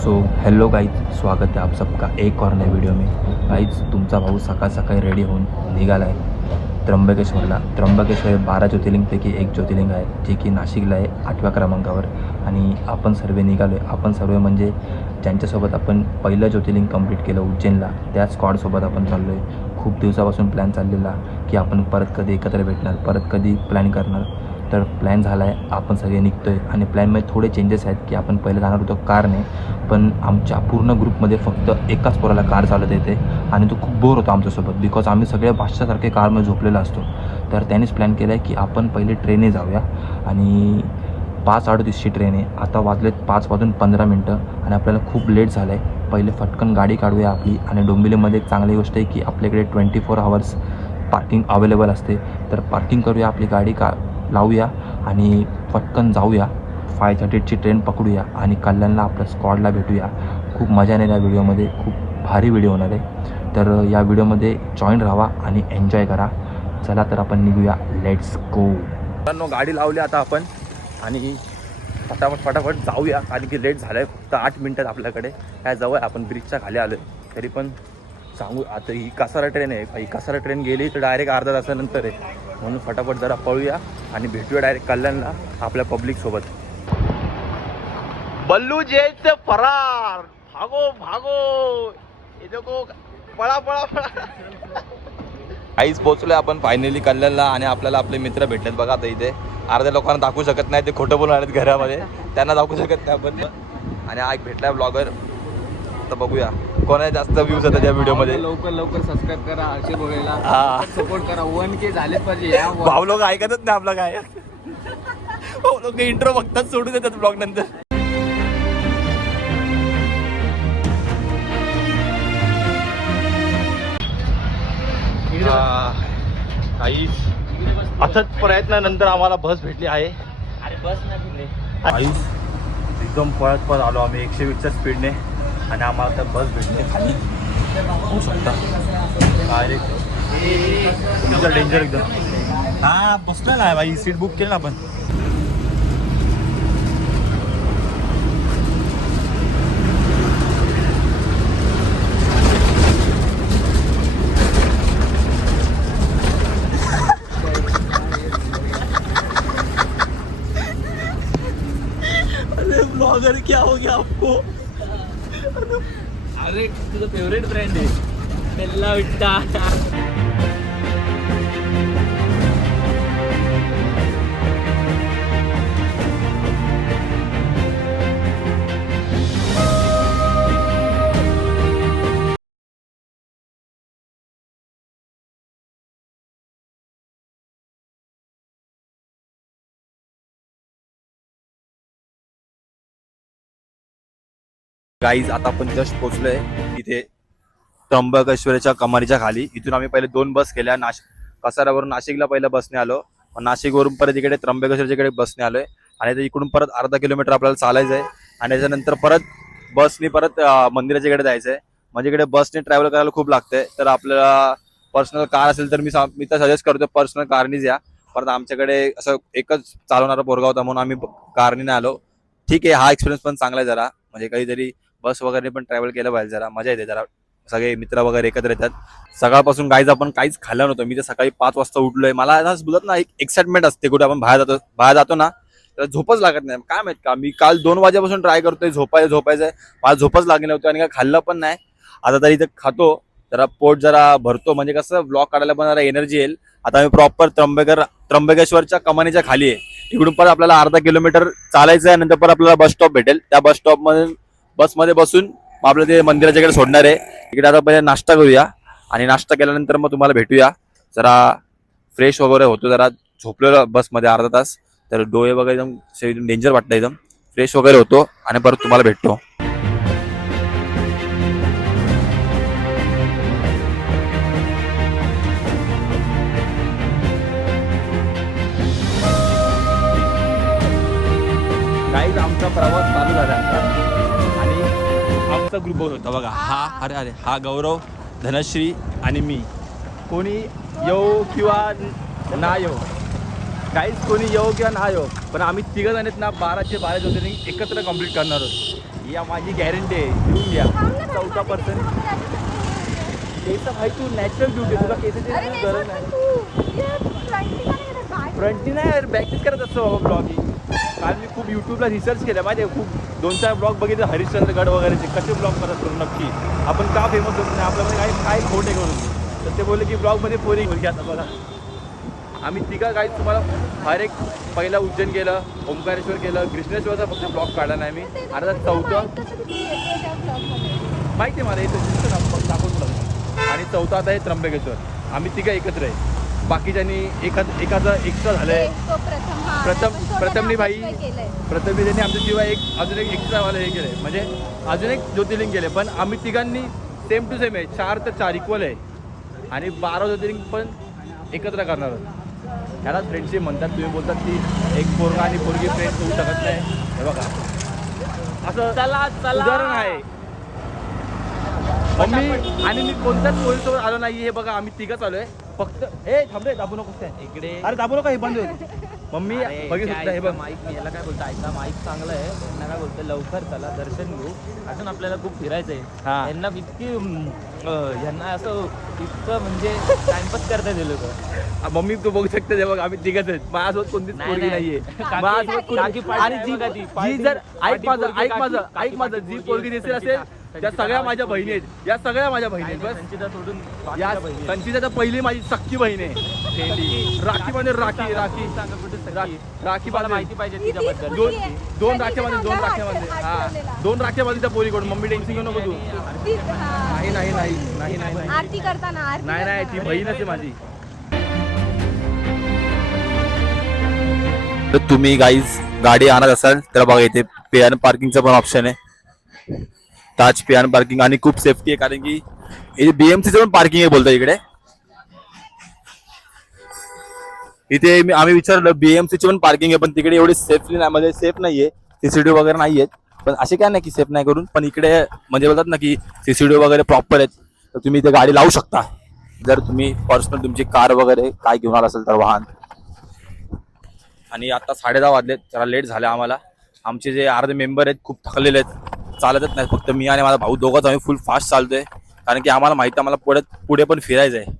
So hello guys, स्वागत है आप सबका एक और नए वीडियो में। गाइज, तुमचा भाऊ सकाळ सकाळी रेडी होऊन निघाला आहे त्र्यंबकेश्वरला। त्र्यंबकेश्वर 12 ज्योतिर्लिंगपैकी एक ज्योतिर्लिंग आहे, जे की नाशिकला आहे 8व्या क्रमांकावर। आणि आपण सर्व निघालो आहे। आपण सर्व म्हणजे ज्यांच्यासोबत आपण पहिलं ज्योतिर्लिंग कंप्लीट केलं उज्जैनला, त्या स्क्वॉडसोबत आपण चाललो आहे। खूप दिवसापासून प्लॅन चाललेला की आपण परत कधी एकत्र भेटणार, परत कधी प्लॅन करणार। तर प्लॅन झाला आहे, आपण सगळे निघतो आहे। आणि प्लॅनमध्ये थोडे चेंजेस आहेत की आपण पहिले जाणार होतो कारने, पण आमच्या पूर्ण ग्रुपमध्ये फक्त एकाच पोराला कार चालवता येते आणि तो खूप बोर होतो आमच्यासोबत, बिकॉज आम्ही सगळे बादशासारखे कारमध्ये झोपलेलो असतो। तर त्यानेच प्लॅन केला आहे की आपण पहिले ट्रेनने जाऊया। आणि 5:38ची ट्रेन आहे, आता वाजलेत 5:15 आणि आपल्याला खूप लेट झालं आहे। पहिले फटकन गाडी काढूया आपली। आणि डोंबिवलीमध्ये एक चांगली गोष्ट आहे की आपल्याकडे 24 आवर्स पार्किंग अवेलेबल असते। तर पार्किंग करूया, आपली गाडी लावूया आणि पटकन जाऊया। 5:38ची ट्रेन पकडूया आणि कल्याणला आपल्या स्क्वॉडला भेटूया। खूप मजा येणार या व्हिडिओमध्ये, खूप भारी व्हिडिओ होणार आहे। तर या व्हिडिओमध्ये जॉईन राहा आणि एन्जॉय करा। चला तर आपण निघूया, लेट्स गो। मित्रांनो, गाडी लावली आता आपण आणि फटाफट जाऊया, कारण की लेट झालं आहे। फक्त 8 मिनटात आपल्याकडे काय जवळ आपण ब्रिजच्या खाली आलो आहे। तरी पण सांगू, आता ही कासारा ट्रेन आहे, ही कासारा ट्रेन गेली तर डायरेक्ट अर्धा तासानंतर आहे। म्हणून फटाफट जरा पळूया आणि भेटूया डायरेक्ट कल्याणला आपल्या पब्लिकसोबत। बल्लू जेल से फरार, भागो भागो, ये देखो, पळा पळा पळा। काहीच पोहोचलोय आपण फायनली कल्याणला आणि आपल्याला आपले मित्र भेटलेत बघा। आता इथे अर्ध्या लोकांना दाखवू शकत नाही, ते खोटं बोलून आलेत घरामध्ये, त्यांना दाखवू शकत नाही आपण। आणि हा एक भेटलाय ब्लॉगर, तर बघूया कोणाला जास्त व्ह्यूज येतात या व्हिडिओमध्ये। लवकर सबस्क्राईब करा, हर्षे भोगेला सपोर्ट करा, 1K झालेच पाहिजे। भाऊ लोक ऐकतच नाही आपलं काय, लोक इंट्रो बघतात सोडून देतात ब्लॉग नंतर। काही अथक प्रयत्नानंतर आम्हाला बस भेटली आहे। अरे बस नाही भेटले, एकदम पळत आलो आम्ही 120च्या स्पीडने आणि आम्हाला तर बस भेटली खाली होऊ शकता डायरेक्ट तुमचं डेंजर एकदम। हा बसलं नाही भाई, सीट बुक केली ना आपण। अरे ब्लॉगर क्या हो गया आपको? अरे तुझं फेवरेट ब्रँड आहे बेल्ला विट्टा। गाईज, आता आपण जस्ट पोहोचलोय इथे त्र्यंबकेश्वरच्या कमानीच्या खाली। इथून आम्ही पहिले 2 बस केल्या, कसारावरून नाशिकला पहिल्या बसने आलो, नाशिकवरून परत इकडे त्र्यंबकेश्वरच्या इकडे बसने आलोय। आणि इकडून परत अर्धा किलोमीटर आपल्याला चालायचं आहे आणि त्याच्यानंतर परत बसने परत मंदिराच्या इकडे जायचं आहे। म्हणजे इकडे बसने ट्रॅव्हल करायला खूप लागतंय। तर आपल्याला पर्सनल कार असेल तर मी तर सजेस्ट करतो पर्सनल कारनीच या। परत आमच्याकडे असं एकच चालवणारा पोरगा होता म्हणून आम्ही कारने नाही आलो। ठीक आहे, हा एक्सपिरियन्स पण चांगला आहे जरा, म्हणजे काहीतरी बस वगैरे पण ट्रॅव्हल केलं पाहिजे, जरा मजा येते, जरा सगळे मित्र वगैरे एकत्र येतात। सकाळपासून गाईज आपण काहीच खाल्लं नव्हतं। मी तर सकाळी 5 वाजता उठलोय, मला असं बोलत ना एक एक्साइटमेंट असते, कुठे आपण बाहेर जातो ना तर झोपच लागत नाही, काय माहित का। मी काल 2 वाजेपासून ट्राय करतोय झोपायचं, मला झोपच लागली नव्हती आणि काय खाल्लं पण नाही। आता तरी इथं खातो, जरा पोट जरा भरतो, म्हणजे कसं ब्लॉग काढायला पण जरा एनर्जी येईल। आता आम्ही प्रॉपर त्र्यंबकेश्वरच्या कमानीच्या खाली आहे। इकडून परत आपल्याला अर्धा किलोमीटर चालायचं आहे, नंतर परत आपल्याला बस स्टॉप भेटेल। त्या बसमध्ये बसून आपलं ते मंदिराच्या इकडे सोडणार आहे। इकडे आता पहिले नाश्ता करूया आणि नाश्ता केल्यानंतर मग तुम्हाला भेटूया। जरा फ्रेश वगैरे होतो, जरा झोपलेलो बसमध्ये अर्धा तास, तर डोळे वगैरे एकदम डेंजर वाटतं, एकदम फ्रेश वगैरे होतो आणि परत तुम्हाला भेटतो। गाईज, आमचा प्रवास चालू झाला आणि आमचा ग्रुप होता बघा। हा गौरव, धनश्री आणि मी। कोणी येऊ किंवा ना येऊ, काहीच कोणी येऊ किंवा ना येऊ, पण आम्ही 3 जण आहेत ना 12चे 12 ज्योतिर्लिंग एकत्र कंप्लीट करणार आहोत। या माझी गॅरंटी आहे, घेऊन घ्या. चौथा पर्सन केस भाई तू नॅचरल ब्युटी, तुला केसाची गरज नाही. फ्रंटी नाही बॅकच करत असतो बाबा ब्लॉगिंग. काल मी खूप यूट्यूबला रिसर्च केलं माझे, खूप 2-4 ब्लॉग बघितले हरिश्चंद्रगड वगैरेचे, कसे ब्लॉग करत करू नक्की आपण का फेमस होत नाही, आपल्यामध्ये काय काय खोट आहे करून. तर ते बोलले की ब्लॉगमध्ये पोरी घेऊन घ्या. बघा आम्ही तिघा काय तुम्हाला हर एक पहिला उज्जैन केलं, ओंकारेश्वर केलं, कृष्णेश्वरचा फक्त ब्लॉग काढला नाही मी. आता चौथं माहिती आहे मला, येतो मग दाखवून तुला. आणि चौथा आता आहे त्र्यंबकेश्वर. आम्ही तिघं एकत्र आहे, बाकीच्यांनी एखादं एक्स्ट्रा झालंय. प्रथमनी भाई प्रथमनी त्यांनी आमच्या शिवाय अजून एक एक्स्ट्रावाला हे केलंय, म्हणजे अजून एक ज्योतिर्लिंग केले. पण आम्ही तिघांनी सेम टू सेम आहे, 4 तर 4 इक्वल आहे. आणि 12 ज्योतिर्लिंग पण एकत्र करणार आहोत. याला फ्रेंडशिप म्हणतात. तुम्ही बोलतात की एक पोरगा आणि पोरगी फ्रेंड होऊ शकत नाही. हे बघा असं उदाहरण आहे. मम्मी आणि मी कोणत्याच पोरीसोबत आलो नाही. हे बघा आम्ही तिघंच आलोय फक्त. हे थांबले, दाबू नको काय इकडे. अरे दाबू नका, हे बंद होईल. मम्मी बघितलं हे बघ माईक याला काय बोलतो ऐका, माईक चांगलं आहे. त्यांना काय बोलतं लवकर चला दर्शन घेऊ, अजून आपल्याला खूप फिरायचं आहे. हा. यांना इतकी यांना असं इतकं म्हणजे टाइमपास करता दिलं तर. मम्मी तू बघू शकते हे बघ आम्ही तिघंच आहेत. माझ्यासोबत कोणतीच पोरगी नाहीये. आणि जी जर ऐक माझं जी पोरगी दिसेल असेल त्या सगळ्या माझ्या बहिणी आहेत. या सगळ्या माझ्या बहिणी आहेत. बस संचिता सोडून या संचिता पहिली माझी सख्खी बहीण आहे. राखी मध्ये राखी राखी राखी मला माहिती पाहिजे तिच्याबद्दल. दोन राख्यामध्ये हा 2 राख्यामध्ये त्या पोरीकडून. मम्मी टेन्शन घेऊ नको तू. नाही आरती करताना नाही ती बहीणच आहे माझी. तर तुम्ही गाईज गाडी आणत असाल तर बघा इथे पे एंड पार्किंगचं पण ऑप्शन आहे. ताज पे एंड पार्किंग आणि खूप सेफ्टी आहे, कारण की इथे बीएमसीचं पण पार्किंग आहे बोलतो इकडे. इथे आम्ही विचारलं बीएमसीची पण पार्किंग आहे, पण तिकडे एवढी सेफली नाही, म्हणजे सेफ नाहीये. सीसीटीव्ही वगैरे नाहीयेत. पण असे काय नाही की सेफ नाही करून, पण इकडे म्हणजे बोलतात ना की सीसीटीव्ही वगैरे प्रॉपर आहेत. तर तुम्ही इथे गाडी लावू शकता जर तुम्ही पर्सनल तुमची कार वगैरे काय घेऊन आला असेल तर वाहन. आणि आता 10:30 वाजलेत, जरा लेट झाले आम्हाला. आमचे जे अर्धे मेंबर आहेत खूप थकलेले आहेत, चालतच नाही. फक्त मी आणि माझा भाऊ दोघंच आम्ही फुल फास्ट चालतोय, कारण की आम्हाला माहिती आहे आम्हाला पुढे पण फिरायचं आहे.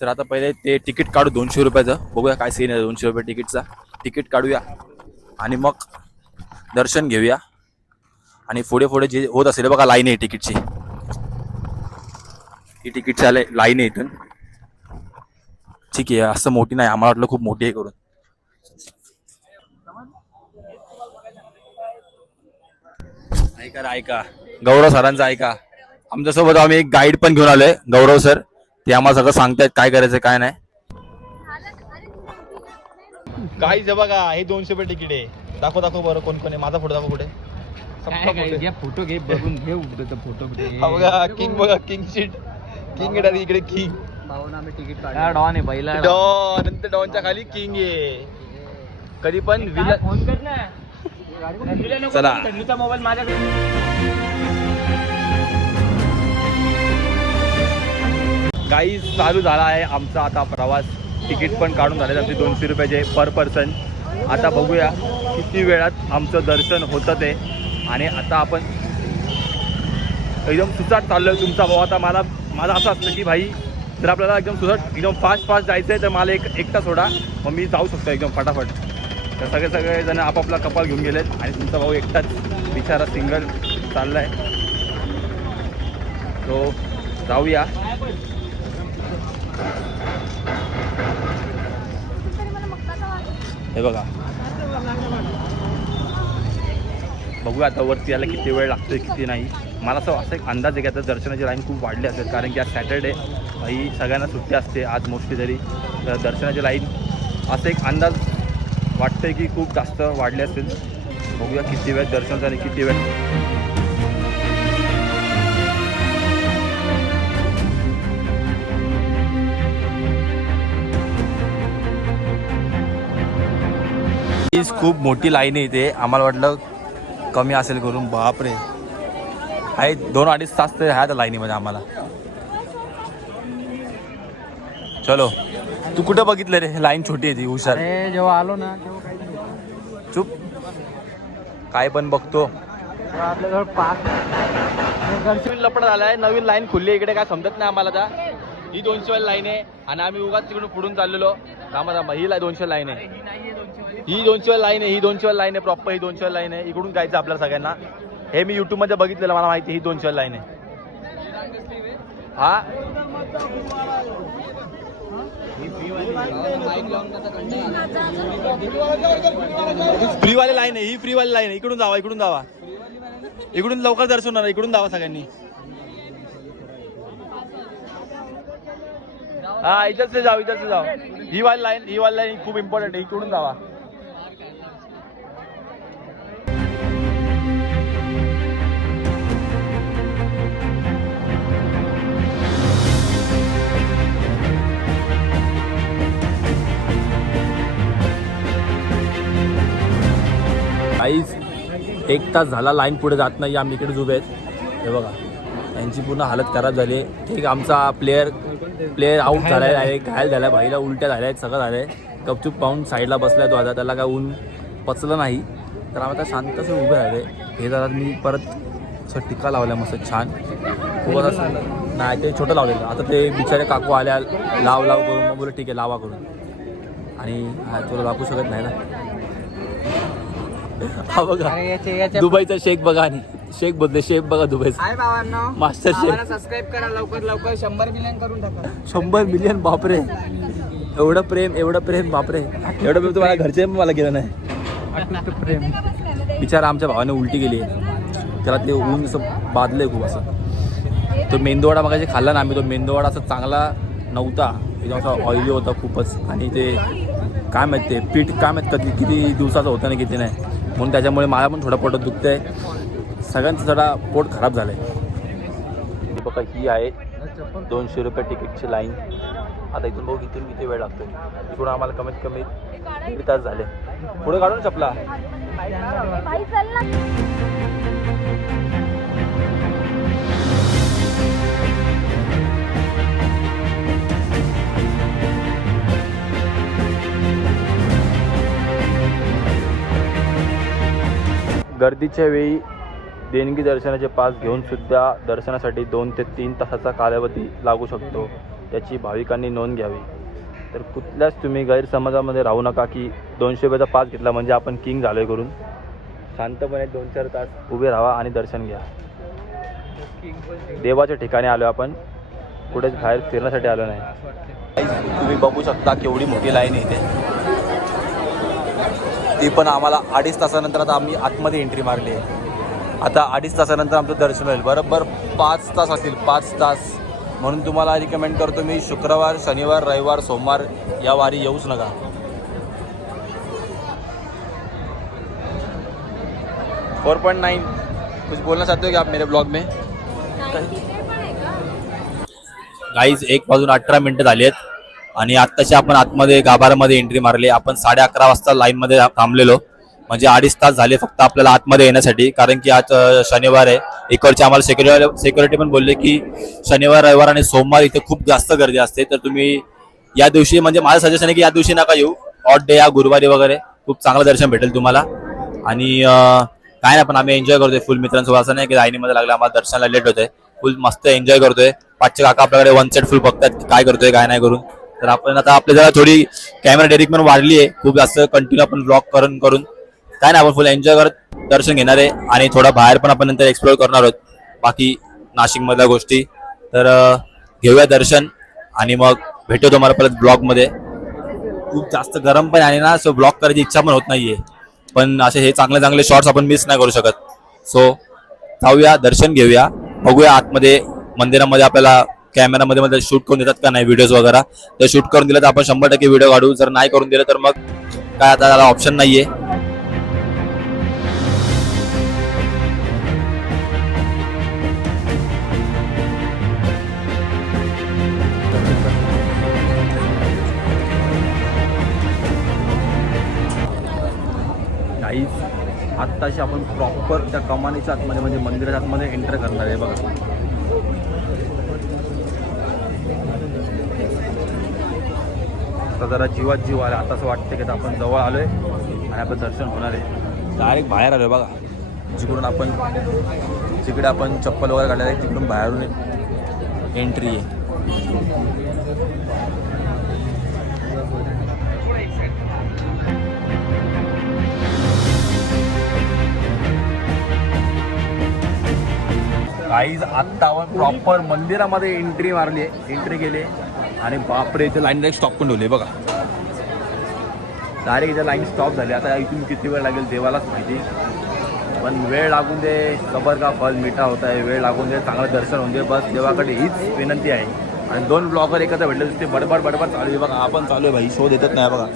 तर आता पहिले ते तिकीट काढू 200 रुपयाचं. बघूया काय सीन आहे 200 रुपये तिकीटचा. तिकीट काढूया आणि मग दर्शन घेऊया. आणि पुढे जे होत असेल बघा लाईन आहे तिकीटची. ही तिकीटची लाईन आहे इथून. ठीक आहे, असं मोठी नाही, आम्हाला वाटलं खूप मोठी आहे करून. ऐका गौरव सरांचं ऐका. आमच्यासोबत आम्ही एक गाईड पण घेऊन आलोय, गौरव सर. ते आम्हाला सगळं सांगतायत काय करायचं काय नाही. गाईज बघा हे 200 रुपये तिकीट आहे. दाखव बरं कोण कोण आहे. माझा फोटो दाखव कुठे. फोटो घे बघून घेऊ फोटो. बघा किंग, बघा किंग सीट. किंग इकडे किंग. भाऊन आम्ही तिकीट डॉन आहे पहिला. डॉन, नंतर डॉनच्या खाली किंग आहे. कधी पण फोन कर ना. चला त्यांचा मोबाईल माझ्याकडे. गाईज चालू झाला आहे आमचा आता प्रवास. तिकीट पण काढून झाले आमचे 200 रुपयाचे पर पर्सन. आता बघूया किती वेळात आमचं दर्शन होतं ते. आणि आता आपण एकदम सुसाट चाललोय. तुमचा भाऊ आता माझं असं असतं की भाई जर आपल्याला एकदम सुसाट एकदम फास्ट जायचं आहे तर मला एकटा सोडा, मग मी जाऊ शकतो एकदम फटाफट. तर सगळे जण आपापला कपाल घेऊन गेलेत आणि तुमचा भाऊ एकटाच बिचारा सिंगल चाललाय. तो जाऊया. हे बघा बघूया आता वरती यायला किती वेळ लागतोय किती नाही. मला असं एक अंदाज आहे की आता दर्शनाची लाईन खूप वाढली असेल, कारण की आज सॅटर्डे ही सगळ्यांना सुट्टी असते आज मोस्टली तरी. तर दर्शनाची लाईन असं एक अंदाज वाटतंय की खूप जास्त वाढली असेल. बघूया किती वेळ दर्शन झाले किती वेळ. खूप मोठी लाईन आहे इथे. आम्हाला वाटलं कमी असेल करून, बापरे आहे 2-2.5 तास तर ह्या लाईनीमध्ये आम्हाला. चलो तू कुठं बघितलं रे लाईन छोटी आहे ती हुशार. जेव्हा आलो ना तेव्हा चुप काय पण बघतो. आपल्याजवळ पाक नवीन लपड झालाय, नवीन लाईन खुलली इकडे, काय समजत नाही आम्हाला आता. ही 200 वाली लाईन आहे आणि आम्ही उगाच तिकडून पुढून चाललेलो. थांबा ही 200 लाईन आहे, ही 200 लाईन आहे, ही 200 लाईन आहे, प्रॉपर ही 200 लाईन आहे. इकडून जायचं आपल्याला सगळ्यांना. हे मी YouTube मध्ये बघितलेलं, मला माहिती ही 200 लाईन आहे. हा फ्रीवाली लाईन आहे, ही फ्रीवाली लाईन आहे. इकडून जावा, इकडून जावा, इकडून लवकर दर्शन होणार. इकडून जावा सगळ्यांनी. हा इधर से जाओ, इधर से जाओ. ही वाली लाईन खूप इम्पॉर्टंट आहे. इकडून जावा. काहीच 1 तास झाला लाईन पुढे जात नाही. आम्ही इकडे उभे आहेत. हे बघा, यांची पूर्ण हालत खराब झाली आहे. ठीक, आमचा प्लेयर आऊट झाला आहे, घायल झाला आहे, भाईला उलट्या झाल्या आहेत, सगळं झालं आहे. गपचूप पाहून साईडला बसला आहे तो. आता त्याला काय ऊन पचलं नाही, तर आम्ही आता शांतच उभे राहिले. हे जरा मी परत असं टिका लावल्या मस्त छान. खूप असं नाही, ते छोटं लावलेलं. आता ते बिचारे काकू आल्या लाव करून, मग बोलले ठीक आहे लावा करून. आणि तुला दाखवू शकत नाही ना. हा बघा दुबईचा शेख बघा, आणि शेख बदले शेफ बघा दुबईचा मास्टर शेफ. सबस्क्राईब करा लवकर 100 मिलियन करून टाका. 100 मिलियन, बापरे. एवढं प्रेम बापरे. एवढं प्रेम तुम्हाला घरचे मला गेलं नाही. बिचारा आमच्या भावाने उलटी गेली आहे, त्याला ते ऊन असं बादलंय खूप असं. तो मेंदूवडा मगाशी खाल्ला ना आम्ही, तो मेंदूवडा असं चांगला नव्हता, एकदम असा ऑइली होता खूपच. आणि ते काय माहिती ते पीठ काय माहीत कधी किती दिवसाचं होतं ना किती नाही, म्हणून त्याच्यामुळे मला पण थोडं पोटात दुखतंय. सगळ्यांचं थोडा पोट खराब झालं आहे. बघा ही आहे 200 रुपये तिकीटची लाईन. आता इथून बघू किती वेळ लागतो. इकडून आम्हाला कमीत कमी 1.5 तास झाले. पुढे काढून चपला. गर्दीच्या वेळी देणगी दर्शनाचे पास घेऊन सुद्धा दर्शनासाठी 2 ते 3 तासाचा कालावधी लागू शकतो, याची भाविकांनी नोंद घ्यावी. तर कुठल्याच तुम्ही गैरसमजामध्ये राहू नका की 200 रुपयाचा पास घेतला म्हणजे आपण किंग झालोय करून. शांतपणे 2-4 तास उभे राहा आणि दर्शन घ्या. देवाच्या ठिकाणी आलो आपण, कुठेच बाहेर फिरण्यासाठी आलो नाही. तुम्ही बघू शकता केवढी मोठी लाईन आहे इथे. ती पण आम्हाला 2.5 तासानंतर आता आम्ही आतमध्ये एंट्री मारली आहे. आता 2.5 तासानंतर आमचं दर्शन होईल. बरोबर 5 तास असतील, 5 तास. म्हणून तुम्हाला रिकमेंड करतो मी, शुक्रवार, शनिवार, रविवार, सोमवार या वारी येऊच नका. कुछ बोलना चाहते हो क्या आप मेरे ब्लॉग में? गाईज 1:18 झाली आहेत आणि आत्ताशी आपण आतमध्ये गाभारामध्ये एंट्री मारली. आपण 11:30 वाजता लाईनमध्ये थांबलेलो, म्हणजे 2.5 तास झाले फक्त आपल्याला आतमध्ये येण्यासाठी. कारण की आज शनिवार आहे. इकडचे आम्हाला सिक्युरिटी पण बोलले की शनिवार, रविवार आणि सोमवार इथे खूप जास्त गर्दी असते, तर तुम्ही या दिवशी, म्हणजे माझं सजेशन आहे की या दिवशी नका येऊ. ऑड डे या गुरुवारी वगैरे खूप चांगलं दर्शन भेटेल तुम्हाला. आणि काय नाही, पण आम्ही एन्जॉय करतोय फुल मित्रांसोबत. असं नाही की लाईनीमध्ये लागलं आम्हाला दर्शनाला लेट होतंय. फुल मस्त एन्जॉय करतोय. 5चे काका आपल्याकडे 1 सेट फुल बघतात काय करतोय काय नाही करून. तर आपण आता आपल्या जरा थोडी कॅमेरा डेरिकमेंट वाढली आहे खूप जास्त. कंटिन्यू आपण ब्लॉग करून काय नाही, आपण फुल एन्जॉय करत दर्शन घेणार आहे. आणि थोडा बाहेर पण आपण नंतर एक्सप्लोर करणार आहोत बाकी नाशिकमधल्या गोष्टी. तर घेऊया दर्शन आणि मग भेटू तुम्हाला परत ब्लॉगमध्ये. खूप जास्त गरम पण आहे ना, सो ब्लॉग करायची इच्छा पण होत नाहीये, पण असे हे चांगले चांगले शॉट्स आपण मिस नाही करू शकत. सो जाऊया, दर्शन घेऊया, बघूया आतमध्ये मंदिरामध्ये आपल्याला कॅमेरामध्ये शूट करून देतात का नाही व्हिडिओज वगैरे. तर शूट करून दिलं तर आपण 100% व्हिडिओ काढू. जर नाही करून दिलं तर मग काय, आता त्याला ऑप्शन नाहीये. आत्ताशी आपण प्रॉपर त्या कमानीच्या आतमध्ये, म्हणजे मंदिराच्या आतमध्ये एंटर करणार आहे. बघा आता जरा जीवात जीव आला. आता असं वाटतं की आपण जवळ आलोय आणि आपलं दर्शन होणार आहे. डायरेक्ट बाहेर आलोय बघा. जिकडे आपण चप्पल वगैरे काढलेलं आहे तिकडून बाहेरून एंट्री आहे. गाईज आत्ता आपण प्रॉपर मंदिरामध्ये एंट्री मारली आहे, एंट्री केली आणि बापरे इथे लाईन डायरेक्ट स्टॉप पण ठेवली बघा. डायरेक्ट इथे लाईन स्टॉप झाली. आता इथून किती वेळ लागेल देवालाच माहिती, पण वेळ लागून दे, सबर का फल मिठा होता आहे. वेळ लागून दे, चांगलं दर्शन होऊन दे, बस देवाकडे हीच विनंती आहे. आणि 2 ब्लॉगर एकत्र भेटले ते बडबड चालू आहे बघा. आपण चालू आहे भाई, शो देतच नाही बघा.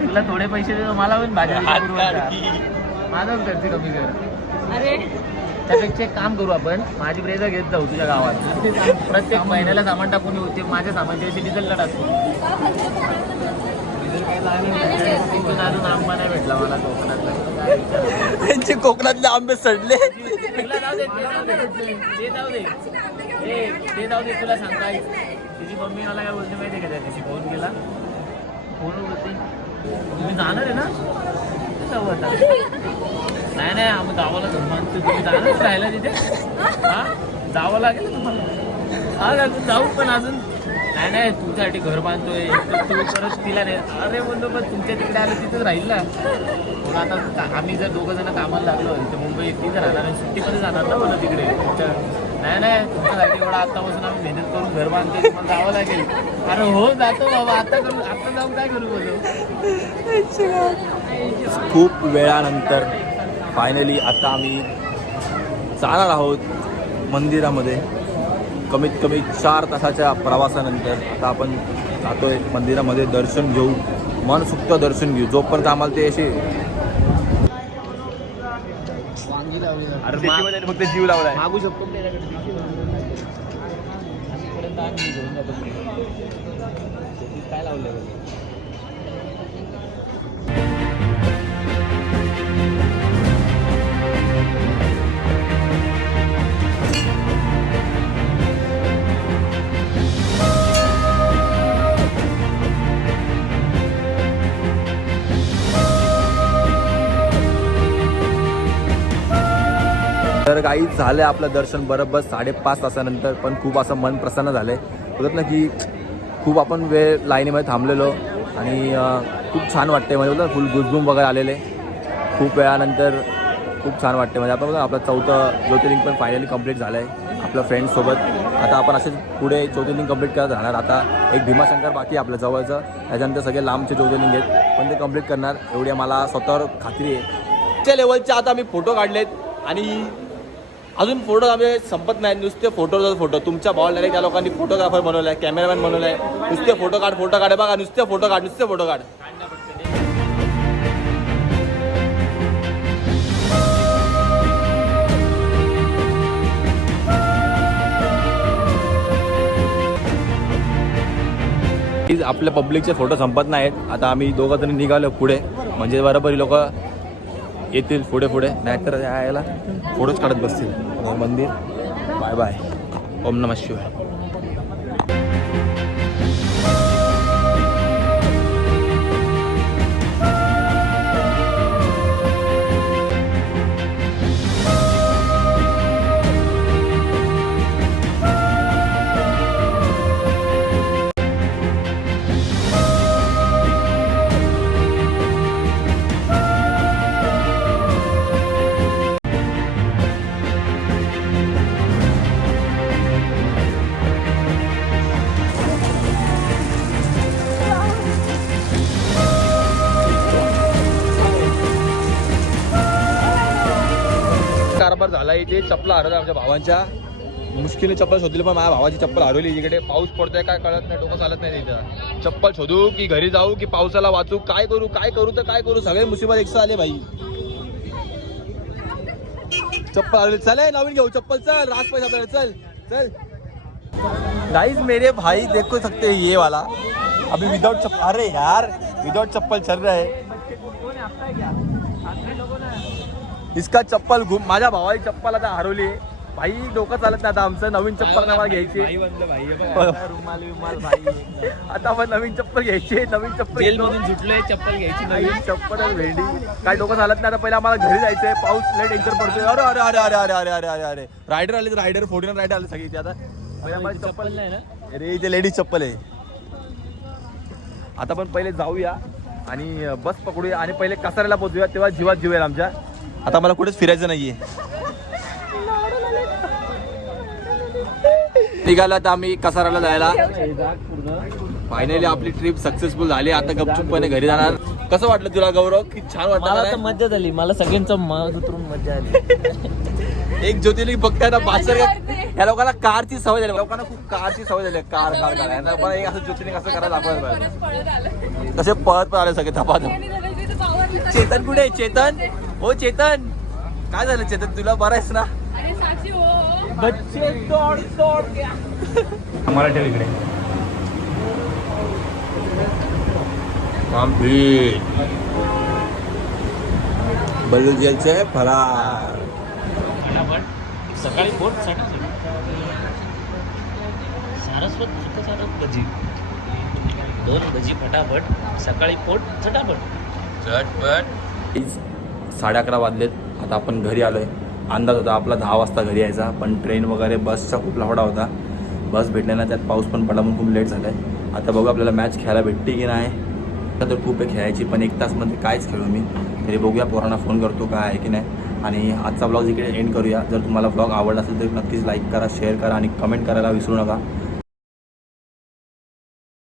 तुला थोडे पैसे देतो, मला पण भाज्या माझाच खर्च कमी कर. अरे त्यापेक्षा एक काम करू, आपण माझी ब्रेझर घेत जाऊ तुझ्या गावात. प्रत्येक महिन्याला सामान टाकून येऊ. ते माझ्या सामानच्या दिवशी डिझेलला टाकतो. डिझेल काय लागलं तिथून अजून आंबा नाही भेटला मला कोकणातला. त्यांचे कोकणातले आंबे सडले. ते जाऊ दे तुला सांगता. तिची मम्मी मला काय बोलते माहिती का, त्या दिवशी फोन केला, फोन बोलते तुम्ही जाणार आहे ना, जाऊ आता. नाही आम्ही गावाला घर मानतो, तुम्ही जाणार राहायला तिथे. हा जावं लागेल तुम्हाला. हा का जाऊ, पण अजून नाही तुझ्यासाठी घर बांधतोय तू परत तिला नाही. अरे बोललो पण तुमच्या तिकडे आलं तिथंच राहील ना. पण आता आम्ही जर 2 जण कामाला लागलो तर मुंबई एकटीच राहणार आणि सुट्टीमध्ये जाणार ना बोला तिकडे. नाही तुमच्यासाठी एवढा आत्तापासून आम्ही मेहनत करून घर बांधतोय, तुम्हाला जावं लागेल. अरे हो जातो बाबा, आता जाऊन काय करू बोलू. खूप वेळानंतर फायनली आता आम्ही जाणार आहोत मंदिरामध्ये. कमीत कमी 4 तासाच्या प्रवासानंतर आता आपण जातोय मंदिरामध्ये. दर्शन घेऊ, मनसुक्त दर्शन घेऊ. जोपर्यंत आम्हाला ते असे फक्त जीव लावलाय. मागू शकतो काय लावलं. तर काही झालं आपलं दर्शन बरोबर 5.5 तासानंतर. पण खूप असं मन प्रसन्न झालं आहे. बोलत ना की खूप आपण वेळ लाईनीमध्ये थांबलेलो आणि खूप छान वाटते. म्हणजे बोलतो फुल गुजबूम वगैरे आलेले. खूप वेळानंतर खूप छान वाटते. म्हणजे आपण आपलं 4थं ज्योतिर्लिंग पण फायनली कंप्लीट झालं आहे आपल्या फ्रेंड्ससोबत. आता आपण असेच पुढे ज्योतिर्लिंग कंप्लीट करत राहणार. आता एक भीमाशंकर बाकी आपल्या जवळचं, त्याच्यानंतर सगळे लांबचे ज्योतिर्लिंग आहेत, पण ते कंप्लीट करणार एवढी मला स्वतःवर खात्री आहे. त्या लेवलचे आता आम्ही फोटो काढलेत आणि अजून फोटो आम्ही संपत नाही. नुसते फोटो तुमच्या भावाला त्या लोकांनी फोटोग्राफर बनवलं आहे, कॅमेरामॅन बनवलं आहे. नुसते फोटो काढ बघा, नुसते फोटो काढ. आपल्या पब्लिकचे फोटो संपत नाहीत. आता आम्ही 2 जण निघालो पुढे, म्हणजे बरोबर लोक येतील पुढे नाहीतर यायला फोटोच काढत बसतील. मंदिर बाय बाय. ओम नमः शिवाय. कारभार झाला इथे. चप्पला हरवल्या आमच्या भावांच्या. मुश्किलने चप्पल शोधली, पण माझ्या भावाची चप्पल हरवली. इकडे पाऊस पडतोय काय कळत नाही, डोकं चालत नाही तिथं. चप्पल शोधू की घरी जाऊ की पावसाला वाचू, काय करू सगळे मुसीबत एकसा आले भाई. चप्पल हरवली. चले नवीन घेऊ चप्पल. चल रात पैसा चल. गाइस मेरे भाई देखो सकते हैं ये वाला अभी विदाउट चप्पल. अरे यार विदाउट चप्पल चल रहा है. इसका चप्पल माझ्या भावाची चप्पल आता हरवली. भाई डोकं चालत नाही आता आमचं. नवीन चप्पल आम्हाला घ्यायची. आता आपण नवीन चप्पल घ्यायची. नवीन चप्पल जेलमधून सुटलोय, चप्पल घ्यायची नवीन. नवीन चप्पल भेंडी काय डोकं चालत नाही आता. पहिला आम्हाला घरी जायचंय. पाऊस लय डेंजर पडतोय. अरे अरे अरे अरे अरे अरे अरे अरे अरे रायडर आले. रायडर 49 रायडर आले सगळी इथे आता. पहिला आम्हाला चप्पल नाही ना. अरे इथे लेडीज चप्पल आहे. आता पण पहिले जाऊया आणि बस पकडूया आणि पहिले कसाऱ्याला पोहोचूया. तेव्हा जीवात जीव येईल आमच्या. आता मला कुठेच फिरायचं नाहीये. निघाला तर आम्ही कसाऱ्याला जायला. फायनली आपली ट्रिप सक्सेसफुल झाली. आता गपचूपपणे घरी जाणार. कसं वाटलं तुला गौरव? की छान मला तर वाटलं? मजा झाली. मला सगळ्यांचं मत उतरून मजा आली. एक ज्योतिर्लिंग बघताना बासर या लोकांना कारची सवय झाली. लोकांना खूप कारची सवय झाली. कार कार कार यांना पण एक असं ज्योतिर्लिंग असं करायला दाखवायला पाहिजे. कसे पळत पण आले सगळे धपाधप. चेतन कुठे? चेतन हो चेतन, काय झालं चेतन? तुला बरं आहेस ना? बच्चे दौड दौड गया. आम्हाला ठेव इकडे. बल्लू जेलचे फरार. सकाळी पोट सारस्वत सुद्धा सारस भजी, 2 भजी फटाफट. सकाळी पोट झटापट. झटपट. 11:30 वाजलेत. आता आपण घरी आलोय. अंदाज होता आपला 10 वाजता घरी यायचा, पण ट्रेन वगैरे बसचा खूप लफडा होता. बस भेटण्याला त्यात पाऊस पण पडला म्हणून खूप लेट झालाय. आता बघू आपल्याला मॅच खेळायला भेटते की नाही. तर खूप आहे खेळायची, पण 1 तासमध्ये कायच खेळू मी. तरी बघूया, पोरांना फोन करतो काय आहे की नाही. आणि आजचा ब्लॉग इकडे एंड करूया. जर तुम्हाला ब्लॉग आवडला असेल तर नक्कीच लाईक करा, शेअर करा आणि कमेंट करायला विसरू नका.